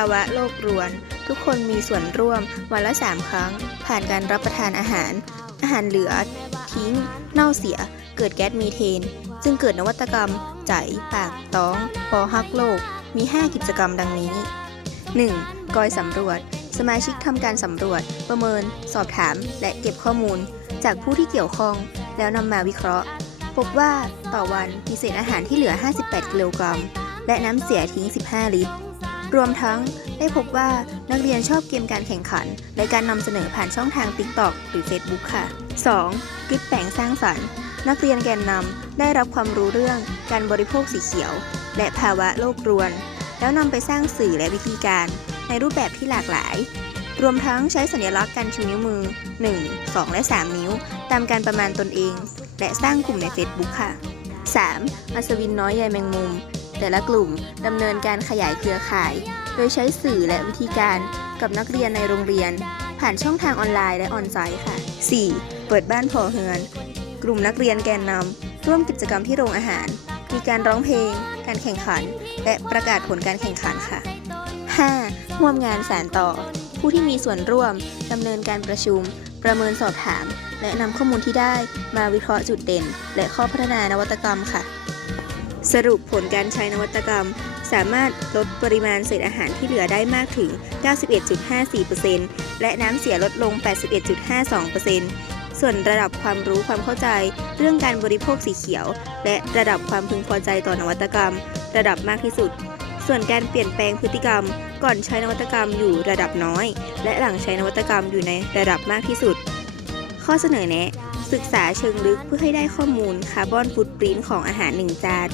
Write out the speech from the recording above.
าวะโลกรวน ทุกคนมีส่วนร่วมวันละ 3 ครั้ง ผ่านการรับประทานอาหาร อาหารเหลือ ทิ้ง เน่าเสีย เกิดแก๊สมีเทนจึงเกิดนวัตกรรม ใจ ปาก ต้อง ปอฮักโลก มี 5 กิจกรรมดังนี้ 1. กอยสำรวจ สมาชิกทำการสำรวจ ประเมิน สอบถาม และเก็บข้อมูล จากผู้ที่เกี่ยวข้อง แล้วนำมาวิเคราะห์ พบว่าต่อวันมีเศษอาหารที่เหลือ 58 กิโลกรัม และน้ำเสียทิ้ง 15 ลิตร รวมทั้งได้พบว่านักเรียนชอบเกมการแข่งขัน และการนำเสนอผ่านช่องทาง TikTok หรือ Facebook ค่ะ 2. คลิปแปลงสร้างสรรค์ นักเรียนแกนนำได้รับความรู้เรื่องการบริโภคสีเขียว และภาวะโลกรวน แล้วนำไปสร้างสื่อและวิธีการ ในรูปแบบที่หลากหลาย รวมทั้งใช้สัญลักษณ์การชูนิ้วมือ 1 2 และ 3 นิ้ว ตามการประมาณตนเอง และสร้างกลุ่มใน Facebook ค่ะ 3. อัศวินน้อยใยแมงมุม แต่ละกลุ่มดำเนินการขยายเครือข่าย โดยใช้สื่อและวิธีการกับนักเรียนในโรงเรียน ผ่านช่องทางออนไลน์และออนไซต์ค่ะ 4. เปิดบ้านพอเฮือนกลุ่มนักเรียนแกนนำร่วมกิจกรรมที่โรงอาหาร มีการร้องเพลง การแข่งขัน และประกาศผลการแข่งขันค่ะ 5. ร่วมงานสารต่อ ผู้ที่มีส่วนร่วมดำเนินการประชุม ประเมินสอบถาม และนำข้อมูลที่ได้มาวิเคราะห์จุดเด่น และข้อพัฒนานวัตกรรมค่ะ สรุปผลการใช้นวัตกรรม สามารถลดปริมาณเศษอาหารที่เหลือได้มากถึง 91.54%และน้ำเสียลดลง 81.52%ส่วนระดับความรู้ความเข้าใจ เรื่องการบริโภคสีเขียว และระดับความพึงพอใจต่อนวัตกรรม ระดับมากที่สุด ส่วนการเปลี่ยนแปลงพฤติกรรม ก่อนใช้นวัตกรรมอยู่ระดับน้อย และหลังใช้นวัตกรรมอยู่ในระดับมากที่สุด ข้อเสนอแนะศึกษาเชิงลึกเพื่อให้ได้ข้อมูลคาร์บอนฟุตปรินท์ของอาหาร1จาน